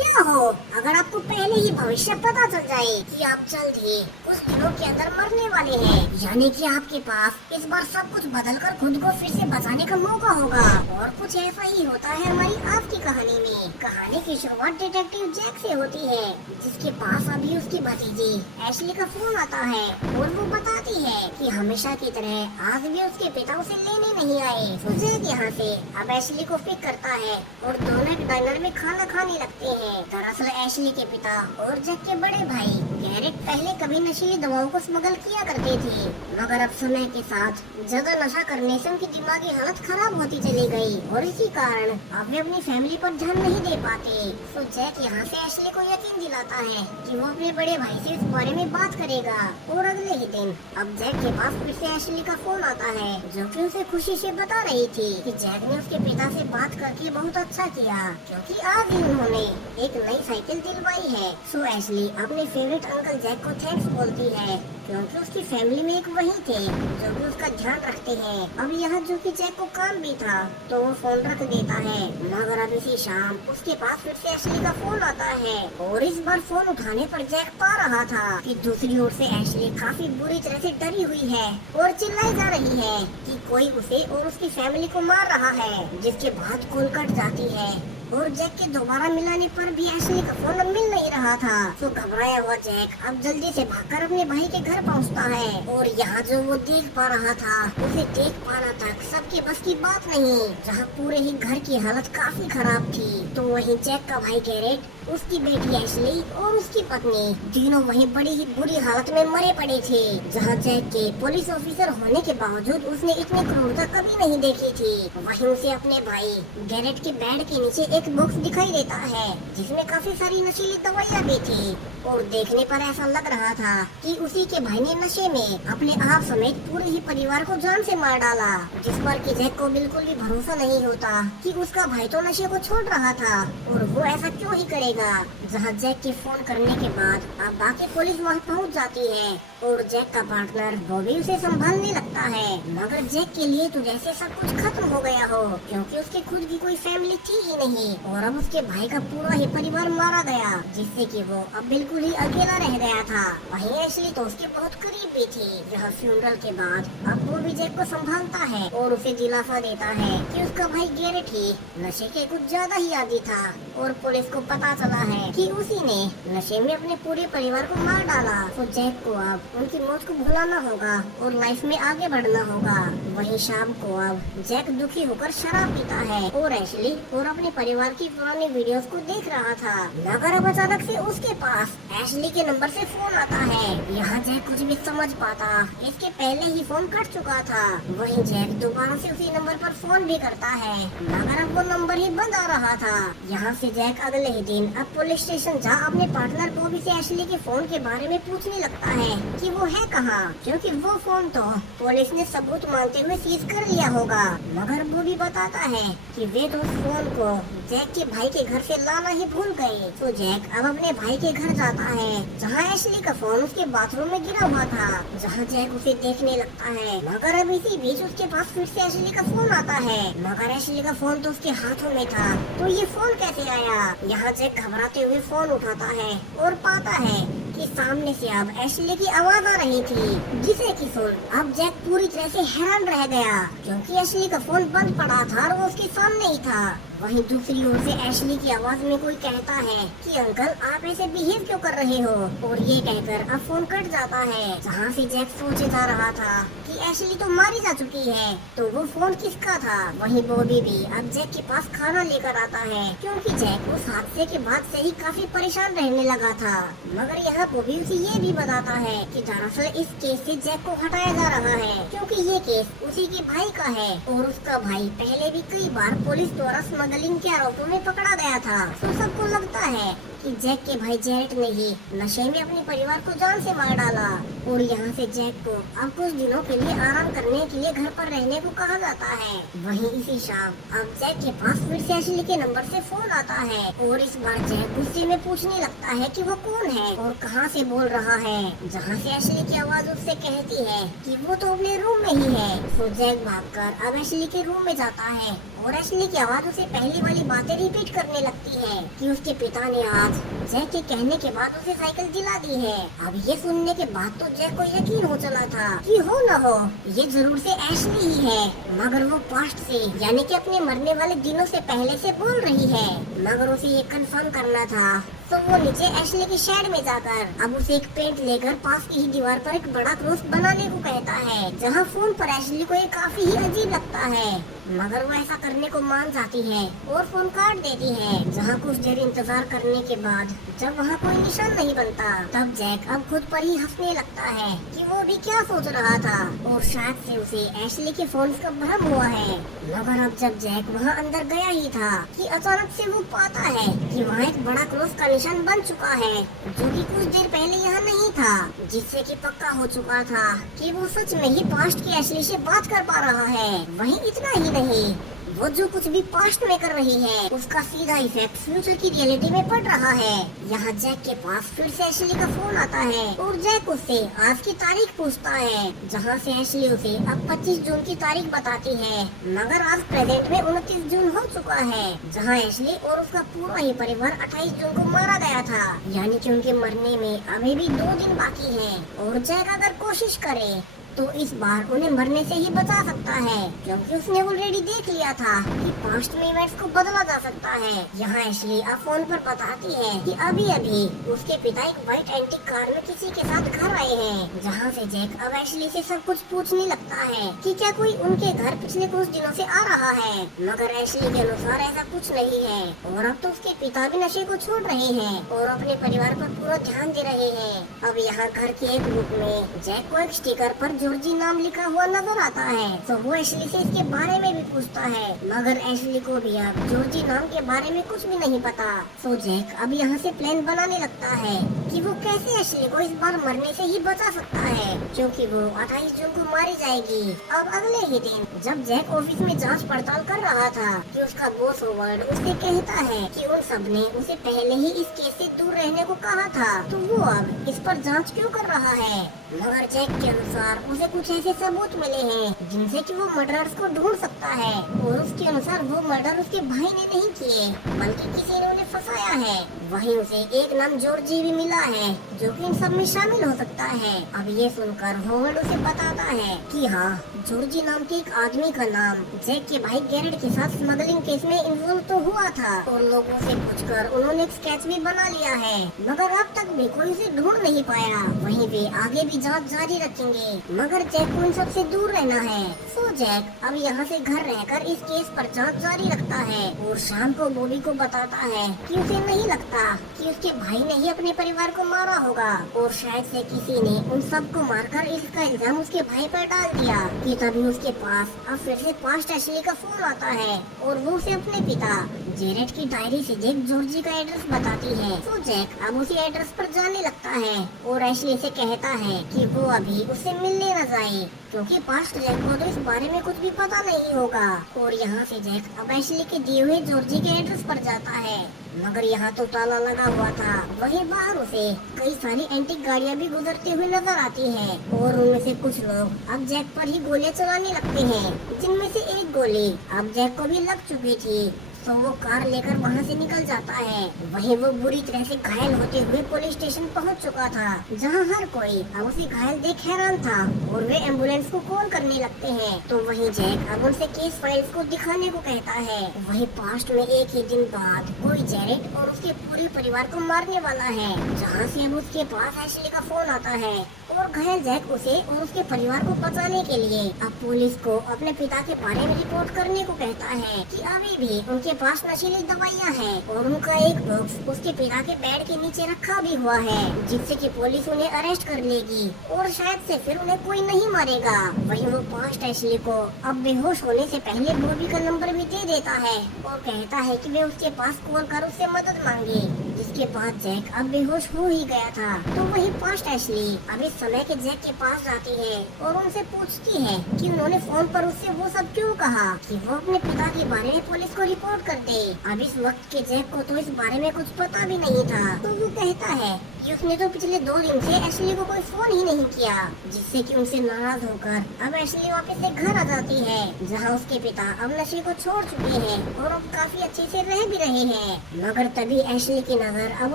क्या हो अगर आपको पहले ही भविष्य पता चल जाए कि आप जल्द ही कुछ दिनों के अंदर मरने वाले हैं, यानी कि आपके पास इस बार सब कुछ बदलकर खुद को फिर से बचाने का मौका होगा। और कुछ ऐसा ही होता है हमारी आज की कहानी में। कहानी की शुरुआत डिटेक्टिव जैक से होती है, जिसके पास अभी उसकी भतीजी एशली का फोन आता है और वो बताती है कि हमेशा की तरह आज भी उसके पिता उसे लेने नहीं आए। तो जैक यहाँ से अब एशली को पिक करता है और दोनों एक डाइनर में खाना खाने लगते हैं। दरअसल एशली के पिता और जैक के बड़े भाई गैरेट पहले कभी नशीली दवाओं को स्मगल किया करते थे, मगर अब समय के साथ ज्यादा नशा करने से उनकी दिमागी हालत खराब होती चली गई और इसी कारण अब वे अपनी फैमिली पर ध्यान नहीं दे पाते। तो जैक यहाँ से एशली को यकीन दिलाता है कि वो अपने बड़े भाई से इस बारे में बात करेगा। और अगले ही दिन अब जैक के पास फिर से एशली का फोन आता है, जो कि उसे खुशी से बता रही थी कि जैक ने उसके पिता से बात करके बहुत अच्छा किया, क्योंकि आज ही उन्होंने एक नई साइकिल दिलवाई है। सो एशली अपने फेवरेट अंकल जैक को थैंक्स बोलती है, क्योंकि उसकी फैमिली में एक वही थे जो भी उसका ध्यान रखते हैं। अब यहाँ जो कि जैक को काम भी था तो वो फोन रख देता है, मगर अब इसी शाम उसके पास फिर से एशली का फोन आता है और इस बार फोन उठाने पर जैक पा रहा था कि दूसरी ओर से एशली काफी बुरी तरह से डरी हुई है और चिल्लाई जा रही है कि कोई उसे और उसकी फैमिली को मार रहा है, जिसके बाद कॉल कट जाती है। और जैक के दोबारा मिलाने पर भी एशली का फोन मिल नहीं रहा था। तो घबराया हुआ जैक अब जल्दी से भागकर अपने भाई के घर पहुंचता है और यहाँ जो वो देख पा रहा था उसे देख पाना तक सबके बस की बात नहीं, जहाँ पूरे ही घर की हालत काफी खराब थी। तो वहीं जैक का भाई गैरेट, उसकी बेटी एशली और उसकी पत्नी तीनों वहीं बड़ी ही बुरी हालत में मरे पड़े थे। जहाँ जैक के पुलिस ऑफिसर होने के बावजूद उसने इतनी क्रूरता कभी नहीं देखी थी। वहीं उसे अपने भाई गैरेट के बेड के नीचे एक बॉक्स दिखाई देता है, जिसमें काफी सारी नशीली दवाइयाँ भी थी और देखने पर ऐसा लग रहा था कि उसी के भाई ने नशे में अपने आप समेत पूरे ही परिवार को जान से मार डाला, जिस पर कि जैक को बिल्कुल भी भरोसा नहीं होता कि उसका भाई तो नशे को छोड़ रहा था और वो ऐसा क्यों ही करेगा। जहाँ जैक के फोन करने के बाद अब बाकी पुलिस वहाँ पहुँच जाती है और जैक का पार्टनर बॉबी उसे संभालने लगता है, मगर जैक के लिए तो जैसे सब कुछ खत्म हो गया हो, क्योंकि उसके खुद की कोई फैमिली थी ही नहीं और अब उसके भाई का पूरा ही परिवार मारा गया, जिससे कि वो अब बिल्कुल ही अकेला रह गया था। वहीं एशली तो उसके बहुत करीब भी थी। यह फ्यूनरल के बाद अब वो भी जैक को संभालता है और उसे दिलासा देता है कि उसका भाई गैरेट ही नशे के कुछ ज्यादा ही आदी था और पुलिस को पता चला है कि उसी ने नशे में अपने पूरे परिवार को मार डाला। तो जैक को अब उनकी मौत को भुलाना होगा और लाइफ में आगे बढ़ना होगा। वहीं शाम को अब जैक दुखी होकर शराब पीता है और एशली और अपने परिवार की पुरानी वीडियोस को देख रहा था, मगर अब अचानक से उसके पास एशली के नंबर से फोन आता है। यहाँ जैक कुछ भी समझ पाता, इसके पहले ही फोन कट चुका था। वहीं जैक दोबारा से उसी नंबर पर फोन भी करता है, मगर अब वो नंबर ही बंद आ रहा था। यहाँ से जैक अगले ही दिन अब पुलिस स्टेशन जा अपने पार्टनर बॉबी से एशली के फोन के बारे में पूछने लगता है कि वो है कहाँ, क्योंकि वो फोन तो पुलिस ने सबूत मानते हुए सीज कर लिया होगा। मगर बॉबी बताता है कि वे तो उस फोन को जैक के भाई के घर से लाना ही भूल गए। तो जैक अब अपने भाई के घर जाता है, जहाँ एशली का फोन उसके बाथरूम में गिरा हुआ था, जहाँ जैक उसे देखने लगता है। मगर अब इसी बीच उसके पास फिर से एशली का फोन आता है, मगर एशली का फोन तो उसके हाथों में था, तो ये फोन कैसे आया। यहाँ जैक घबराते हुए फोन उठाता है और पाता है कि सामने से अब एशली की आवाज आ रही थी, जिसे कि सुन अब जैक पूरी तरह से हैरान रह गया, क्योंकि एशली का फोन बंद पड़ा था और वो उसके सामने ही था। वहीं दूसरी ओर से एशली की आवाज में कोई कहता है कि अंकल आप ऐसे बिहेव क्यों कर रहे हो, और ये कहकर अब फोन कट जाता है। जहाँ से जैक सोचे जा रहा था कि एशली तो मारी जा चुकी है, तो वो फोन किसका था। वहीं बॉबी भी अब जैक के पास खाना लेकर आता है, क्योंकि जैक उस हादसे के बाद से ही काफी परेशान रहने लगा था। मगर यहाँ बॉबी उसे ये भी बताता है कि दरअसल इस केस से जैक को हटाया जा रहा है, क्योंकि ये केस उसी के भाई का है और उसका भाई पहले भी कई बार पुलिस द्वारा स्मगलिंग के आरोपों में पकड़ा गया था। तो सबको लगता है कि जैक के भाई जैरेट ने ही नशे में अपने परिवार को जान से मार डाला और यहाँ से जैक को अब कुछ दिनों के लिए आराम करने के लिए घर पर रहने को कहा जाता है। वहीं इसी शाम अब जैक के पास फिर से एशली के नंबर से फोन आता है और इस बार जैक गुस्से में पूछने लगता है कि वो कौन है और कहाँ से बोल रहा है। जहाँ से एशली की आवाज उससे कहती है कि वो तो अपने रूम में ही है। तो जैक भागकर अब एशली के रूम में जाता है और एशली की आवाज उसे पहली वाली बातें रिपीट करने लगती है कि उसके पिता ने आज जैक के कहने के बाद उसे साइकिल दिला दी है। अब ये सुनने के बाद तो जैक को यकीन हो चला था कि हो न हो ये जरूर से एशली ही है, मगर वो पास्ट से यानी कि अपने मरने वाले दिनों से पहले से बोल रही है। मगर उसे ये कंफर्म करना था तो वो नीचे एशली की शेड में जाकर अब उसे एक पेंट लेकर पास की ही दीवार पर एक बड़ा क्रॉस बनाने को कहता है, जहाँ फोन पर एशली को ये काफी ही अजीब लगता है, मगर वो ऐसा करने को मान जाती है और फोन काट देती है। जहाँ कुछ देर इंतजार करने के बाद जब वहाँ कोई निशान नहीं बनता तब जैक अब खुद पर ही हंसने लगता है कि वो भी क्या सोच रहा था और शायद से उसे एशली के फोन का भ्रम हुआ है। मगर अब जब जैक वहाँ अंदर गया ही था कि अचानक से वो पाता है कि वहाँ एक बड़ा क्रॉस का निशान बन चुका है जो कि कुछ देर पहले यहाँ नहीं था, जिससे कि पक्का हो चुका था कि वो सच में ही पास्ट की एशली से बात कर पा रहा है। वहीं इतना ही नहीं, वो जो कुछ भी पास्ट में कर रही है उसका सीधा इफेक्ट फ्यूचर की रियलिटी में पड़ रहा है। यहाँ जैक के पास फिर से एशली का फोन आता है और जैक उससे आज की तारीख पूछता है, जहाँ से एशली उसे अब 25 जून की तारीख बताती है, मगर आज प्रेजेंट में 29 जून हो चुका है, जहाँ एशली और उसका पूरा ही परिवार 28 जून को मारा गया था, यानी कि उनके मरने में अभी भी 2 दिन बाकी है। और जैक अगर कोशिश करे तो इस बार उन्हें मरने से ही बचा सकता है, क्योंकि उसने ऑलरेडी देख लिया था कि पास्ट में इवेंट्स को बदला जा सकता है। यहाँ एशली अब फोन पर बताती है कि अभी अभी उसके पिता एक व्हाइट एंटीक कार में किसी के साथ घर आए हैं, जहाँ से जैक अब एशली से सब कुछ पूछने लगता है कि क्या कोई उनके घर पिछले कुछ दिनों से आ रहा है, मगर एशली के अनुसार ऐसा कुछ नहीं है और अब तो उसके पिता भी नशे को छोड़ रहे हैं और अपने परिवार पर पूरा ध्यान दे रहे हैं। अब यहाँ घर के एक ग्रुप में जैक को एक स्टिकर पर जॉर्जी नाम लिखा हुआ नजर आता है, तो वो एशली से इसके बारे में भी पूछता है, मगर एशली को भी अब जॉर्जी नाम के बारे में कुछ भी नहीं पता। तो जैक अब यहाँ से प्लान बनाने लगता है कि वो कैसे एशली को इस बार मरने से ही बचा सकता है, क्योंकि वो 28 जून को मारी जाएगी। अब अगले ही दिन जब जैक ऑफिस में जांच पड़ताल कर रहा था कि उसका बॉस होवर्ड उससे कहता है कि उन सब ने उसे पहले ही इस केस से दूर रहने को कहा था, तो वो अब इस पर जांच क्यों कर रहा है। मगर जैक के अनुसार उसे कुछ ऐसे सबूत मिले हैं जिनसे कि वो मर्डरर्स को ढूंढ सकता है, और उसके अनुसार वो मर्डर उसके भाई ने नहीं किए बल्कि किसी ने उन्हें फंसाया है। वहीं उसे एक नाम जॉर्जी भी मिला है जो कि इन सब में शामिल हो सकता है। अब ये सुनकर होवर्ड उसे बताता है कि हाँ, जॉर्जी नाम के एक आदमी का नाम जैक के भाई गैरेट के साथ स्मगलिंग केस में इन्वॉल्व तो हुआ था, और लोगों से पूछकर उन्होंने एक स्केच भी बना लिया है, मगर अब तक भी कोई उसे ढूंढ नहीं पाया। वहीं वे आगे भी जांच जारी रखेंगे, मगर जैक को इन सबसे दूर रहना है। सो जैक अब यहाँ से घर रहकर इस केस पर जांच जारी रखता है और शाम को बॉबी को बताता है कि उसे नहीं लगता कि उसके भाई ने ही अपने परिवार को मारा होगा, और शायद से किसी ने उन सबको मारकर इसका इल्जाम उसके भाई पर डाल दिया। कि तभी उसके पास अब फिर से पास्ट एशली का फोन आता है और वो उसे अपने पिता जेरेट की डायरी से जैक जॉर्जी का एड्रेस बताती है। तो जैक अब उसी एड्रेस पर जाने लगता है और एशली से कहता है कि वो अभी उससे मिलने न जाए, क्योंकि पास्ट जैक को तो इस बारे में कुछ भी पता नहीं होगा। और यहाँ से जैक अब एशली के दिए हुए जॉर्जी के एड्रेस पर जाता है, मगर यहाँ तो ताला लगा हुआ था। वहीं बाहर उसे कई सारी एंटीक गाड़ियाँ भी गुजरती हुई नजर आती हैं, और उनमें से कुछ लोग अब जैक पर ही गोलियां चलाने लगते हैं, जिनमें से एक गोली अब जैक को भी लग चुकी थी। तो वो कार लेकर वहाँ से निकल जाता है। वहीं वो बुरी तरह से घायल होते हुए पुलिस स्टेशन पहुँच चुका था, जहाँ हर कोई अब उसे घायल देख हैरान था और वे एम्बुलेंस को कॉल करने लगते हैं। तो वहीं जैक अब उनसे केस फाइल्स को दिखाने को कहता है। वहीं पास्ट में एक ही दिन बाद कोई जेरेट और उसके पूरे परिवार को मारने वाला है, जहाँ से अब उसके पास एशली का फोन आता है और घायल जैक उसे और उसके परिवार को बचाने के लिए अब पुलिस को अपने पिता के बारे में रिपोर्ट करने को कहता है कि अभी भी उनके पास नशीली दवाइयाँ हैं और उनका एक बॉक्स उसके पिता के बेड के नीचे रखा भी हुआ है, जिससे कि पुलिस उन्हें अरेस्ट कर लेगी और शायद से फिर उन्हें कोई नहीं मारेगा। वहीं वो पास्ट एशली को अब बेहोश होने से पहले बॉबी का नंबर भी दे देता है और कहता है कि वे उसके पास कॉल कर उससे मदद मांगे, जिसके बाद जैक अब बेहोश हो ही गया था। तो वही पास्ट एशली अब इस समय के जैक के पास जाती है और उनसे पूछती है कि उन्होंने फोन पर उससे वो सब क्यों कहा कि वो अपने पिता के बारे में पुलिस को रिपोर्ट कर दे। अब इस वक्त के जैक को तो इस बारे में कुछ पता भी नहीं था। तो वो कहता है कि उसने तो पिछले 2 दिन से एशली को कोई फोन ही नहीं किया, जिससे कि उनसे नाराज होकर अब एशली वापस से घर आ जाती है, जहां उसके पिता अब नशे को छोड़ चुके हैं और अब काफी अच्छे से रह भी रहे हैं। मगर तभी एशली की नजर अब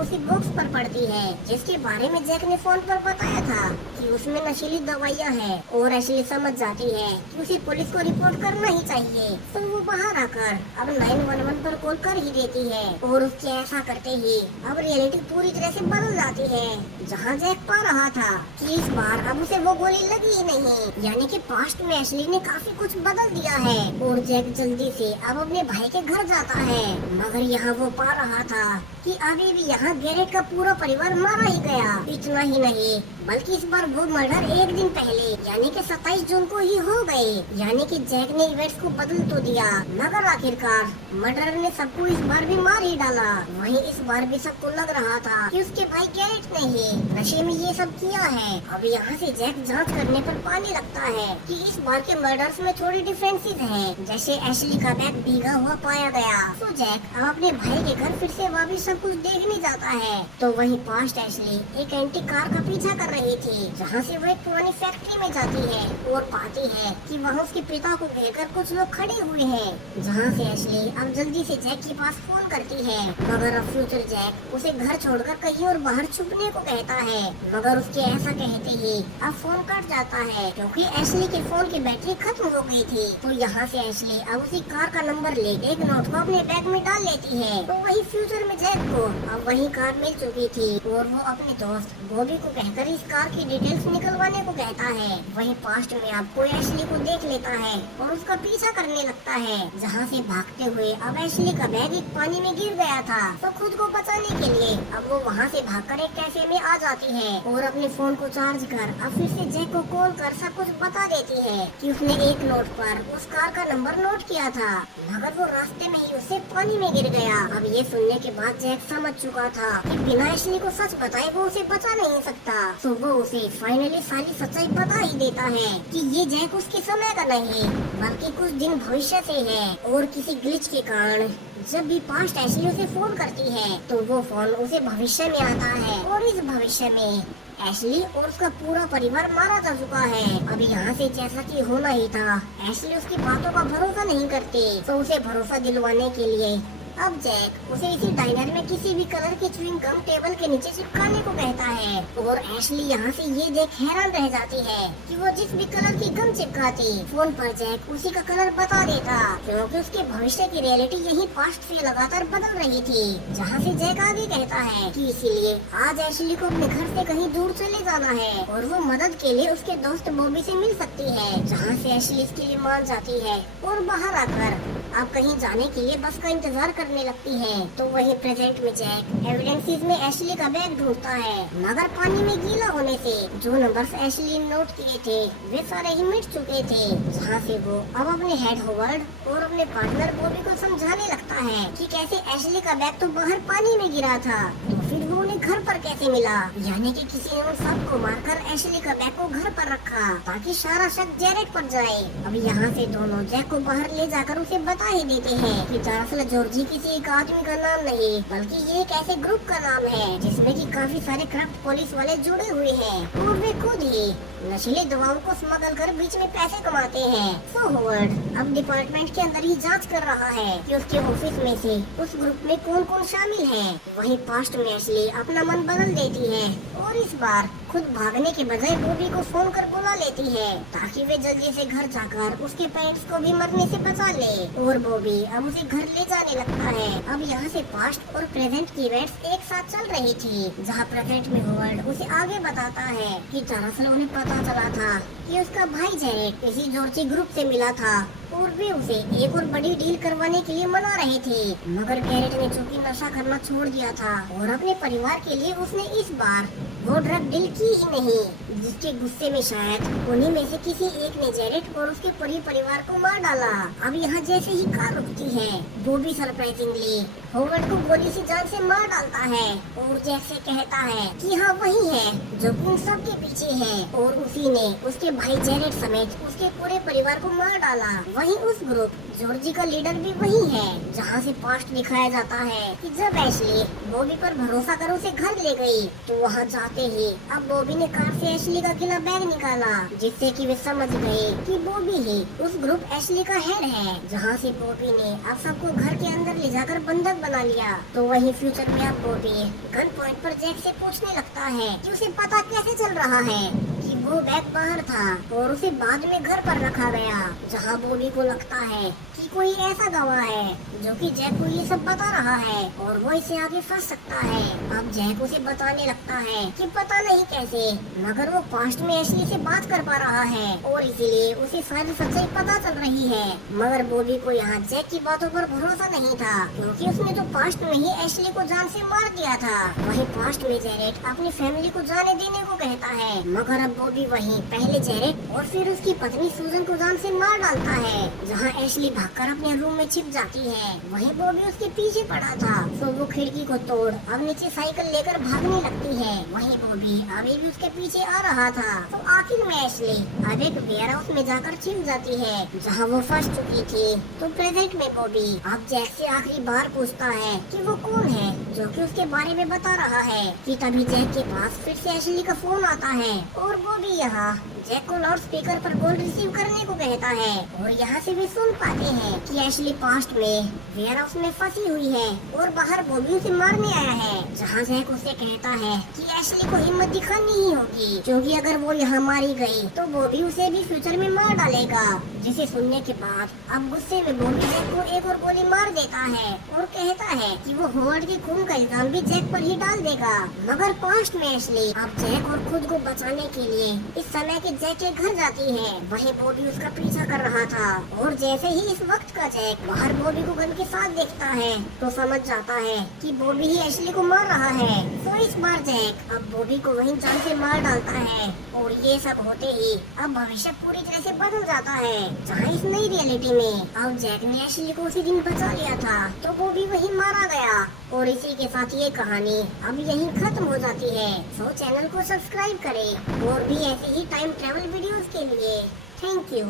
उसी बॉक्स पर पड़ती है जिसके बारे में जैक ने फोन पर बताया था कि उसमें नशीली दवाइयाँ हैं, और एशली समझ जाती है कि उसे पुलिस को रिपोर्ट करना ही चाहिए। तो वो बाहर आकर अब 911 पर कॉल कर ही देती है, और उसके ऐसा करते ही अब रियलिटी पूरी तरह से बदल जाती है, जहाँ जैक पा रहा था कि इस बार अब उसे वो गोली लगी ही नहीं, यानी कि पास्ट में एशली ने काफी कुछ बदल दिया है। और जैक जल्दी से अब अपने भाई के घर जाता है, मगर यहाँ वो पा रहा था कि अभी भी यहाँ गैरेट का पूरा परिवार मारा ही गया। इतना ही नहीं बल्कि इस बार वो मर्डर एक दिन पहले यानी कि 27 जून को ही हो गए, यानी कि जैक ने इवेंट्स को बदल तो दिया, मगर आखिरकार मर्डर ने सबको इस बार भी मार ही डाला। वहीं इस बार भी सबको लग रहा था कि उसके भाई गैरेट ने ही नशे में ये सब किया है। अब यहाँ से जैक जांच करने पर पाने लगता है कि इस बार के मर्डर्स में थोड़ी डिफरेंसेस हैं, जैसे एशली का बैग भीगा हुआ पाया गया। तो जैक अब अपने भाई के घर फिर से वापस सब कुछ देखने जाता है, तो वहीं पास्ट एशली एक एंटी कार का पीछा कर रही थी, जहाँ से वो एक पुरानी फैक्ट्री में जाती है और पाती है कि वहाँ उसके पिता को घेरकर कुछ लोग खड़े हुए हैं, जहाँ से एशली अब जल्दी से जैक के पास फोन करती है। मगर अब फ्यूचर जैक उसे घर छोड़कर कहीं और बाहर छुपने को कहता है, मगर उसके ऐसा कहते ही अब फोन कट जाता है क्योंकि एशली के फोन की बैटरी खत्म हो गई थी। तो यहाँ से एशली अब उसी कार का नंबर लेके एक नोट को अपने बैग में डाल लेती है। तो वही फ्यूचर में जैक को अब वही कार मिल चुकी थी, और वो अपने दोस्त बॉबी को कहकर इस कार की डिटेल्स निकलवाने को कहता है। वही पास्ट में आपको एशली को देख लेता है और उसका पीछा करने लगता है, जहाँ से भागते हुए अब एशली का बैग एक पानी में गिर गया था। तो खुद को बचाने के लिए अब वो वहाँ से भागकर एक कैफे में आ जाती है और अपने फोन को चार्ज कर अब फिर से जैक को कॉल कर सब कुछ बता देती है कि उसने एक नोट पर उस कार का नंबर नोट किया था, मगर वो रास्ते में ही उससे पानी में गिर गया। अब ये सुनने के बाद जैक समझ चुका था कि बिना एशली को सच बताए वो उसे बचा नहीं सकता। तो वो उसे फाइनली सारी सच्चाई बता ही देता है कि ये जैक उसके समय का नहीं बल्कि कुछ दिन भविष्य से है, और किसी ग्लिच के कारण जब भी पास्ट एशली उसे फोन करती है तो वो फोन उसे भविष्य में आता है, और इस भविष्य में एशली और उसका पूरा परिवार मारा जा चुका है। अब यहाँ से जैसा कि होना ही था, एशली उसकी बातों का भरोसा नहीं करती, तो उसे भरोसा दिलवाने के लिए अब जैक उसे इसी डाइनर में किसी भी कलर की च्युइंग गम टेबल के नीचे चिपकाने को कहता है, और एशली यहाँ से ये देख हैरान रह जाती है कि वो जिस भी कलर की गम चिपकाती फोन पर जैक उसी का कलर बता देता, क्योंकि उसके भविष्य की रियलिटी यही पास्ट से लगातार बदल रही थी। जहाँ से जैक आगे कहता है कि इसीलिए आज एशली को अपने घर से कहीं दूर चले जाना है, और वो मदद के लिए उसके दोस्त बॉबी से मिल सकती है, जहाँ से एशली इसके लिए मान जाती है और बाहर आकर अब कहीं जाने के लिए बस का इंतजार करने लगती है। तो वही प्रेजेंट में जैक एविडेंसेस में एशली का बैग ढूंढता है, मगर पानी में गीला होने से जो नंबर्स एशली ने नोट किए थे वे सारे ही मिट चुके थे, जहाँ से वो अब अपने हेड होवर्ड और अपने पार्टनर बॉबी को समझाने लगता है कि कैसे एशली का बैग तो बाहर पानी में गिरा था, तो फिर वो उन्हें घर पर कैसे मिला, यानी कि किसी ने उन सबको मारकर एशली का बैग को घर पर रखा ताकि सारा शक जैरेट पर जाए। अब यहाँ से दोनों जैक को बाहर ले जाकर उसे बता ही देते हैं कि दरअसल जॉर्जी किसी एक आदमी का नाम नहीं बल्कि ये एक ऐसे ग्रुप का नाम है जिसमें कि काफी सारे करप्ट पुलिस वाले जुड़े हुए हैं, और वे खुद ही नशीली दवाओं को स्मगल कर बीच में पैसे कमाते हैं। सो होवर्ड अब डिपार्टमेंट के अंदर ही जांच कर रहा है कि उसके ऑफिस में से उस ग्रुप में कौन कौन शामिल है। वहीं पास्ट में एशली अपना मन बदल देती है और इस बार खुद भागने के बजाय बॉबी को फोन कर बुला लेती है ताकि वे जल्दी से घर जाकर उसके पेरेंट्स को भी मरने से बचा ले, और बॉबी अब उसे घर ले जाने लगता है। अब यहाँ से पास्ट और प्रेजेंट की इवेंट्स एक साथ चल रही थी, जहाँ प्रेजेंट में होवर्ड उसे आगे बताता है कि दरअसल उन्हें पता चला था कि उसका भाई जैरेट किसी जॉर्जी ग्रुप से मिला था और वे उसे एक और बड़ी डील करवाने के लिए मना रहे थे, मगर गैरेट ने चूंकि नशा करना छोड़ दिया था और अपने परिवार के लिए उसने इस बार वो ड्रग डील की ही नहीं, जिसके गुस्से में शायद उन्हीं में से किसी एक ने जैरेट और उसके पूरे परिवार को मार डाला। अब यहाँ जैसे ही कार रुकती है वो भी सरप्राइजिंगली होवर्ड को गोली से जान से मार डालता है और जैसे कहता है कि हाँ वही है जो उन सब के पीछे है, और उसी ने उसके भाई जैरेट समेत उसके पूरे परिवार को मार डाला। वहीं उस ग्रुप जॉर्जी का लीडर भी वही है जहाँ से पास्ट दिखाया जाता है कि जब एशली बॉबी पर भरोसा कर उसे घर ले गई तो वहाँ जाते ही अब बॉबी ने कार से एशली का गीला बैग निकाला, जिससे कि वे समझ गए कि बॉबी ही उस ग्रुप एशली का हेड है, जहाँ से बॉबी ने अब सबको घर के अंदर ले जाकर बंधक बना लिया। तो वही फ्यूचर में अब बॉबी गन पॉइंट पर जैक से पूछने लगता है कि उसे पता कैसे चल रहा है कि वो बैग बाहर था और उसे बाद में घर पर रखा गया, जहाँ बॉबी को लगता है कि कोई ऐसा गवाह है जो कि जैक को ये सब बता रहा है और वो इसे आगे फंस सकता है। अब जैक उसे बताने लगता है कि पता नहीं कैसे मगर वो पास्ट में एशली से बात कर पा रहा है और इसीलिए उसे सारी सच्चाई पता चल रही है। मगर बॉबी को यहाँ जैक की बातों पर भरोसा नहीं था, क्योंकि उसने तो पास्ट में ही एशली को जान से मार दिया था। वही पास्ट में जेरेट अपनी फैमिली को जाने देने को कहता है, मगर अब बॉबी वही पहले जेरेट और फिर उसकी पत्नी सूजन को जान से मार डालता है, जहाँ एशली भागकर अपने रूम में छिप जाती है। वहीं बॉबी उसके पीछे पड़ा था तो वो खिड़की को तोड़ अब नीचे साइकिल लेकर भागने लगती है। वहीं बॉबी अभी भी उसके पीछे आ रहा था। तो आखिर में एशली अब एक वेयर हाउस में जाकर छिप जाती है, जहाँ वो फंस चुकी थी। तो प्रेजेंट में बॉबी अब जैक से आखिरी बार पूछता है कि वो कौन है जो कि उसके बारे में बता रहा है कि तभी जैक के पास फिर से एशली का फोन आता है और बॉबी यहाँ जैक को लाउड स्पीकर पर कॉल रिसीव करने को कहता है और यहाँ से भी सुन पाते हैं कि एशली पास्ट में वेयर हाउस में फंसी हुई है और बाहर बॉबी उसे मारने आया है, जहाँ जैक उसे कहता है कि एशली को हिम्मत दिखानी ही होगी, क्योंकि अगर वो यहाँ मारी गई तो बॉबी उसे भी फ्यूचर में मार डालेगा। जिसे सुनने के बाद अब गुस्से में बॉबी जैक को एक और गोली मार देता है और कहता है कि वो होवर्ड के खून का इल्जाम भी जैक पर ही डाल देगा। मगर पास्ट में एशली अब जैक और खुद को बचाने के लिए इस समय के जैक के घर जाती है। वहीं बॉबी उसका पीछा कर रहा था और जैसे ही इस वक्त का जैक बाहर बॉबी को गन के साथ देखता है तो समझ जाता है कि बॉबी ही एशली को मार रहा है। तो इस बार जैक अब बॉबी को वहीं जान से मार डालता है और ये सब होते ही अब भविष्य पूरी तरह से बदल जाता है, जहाँ इस नई रियलिटी में अब जैक ने एशली को उसी दिन बचा लिया था तो बॉबी वहीं मारा गया। और इसी के साथ ये कहानी अब यहीं खत्म हो जाती है। तो चैनल को सब्सक्राइब करें और भी ऐसे ही टाइम ट्रेवल वीडियोस के लिए। Thank you.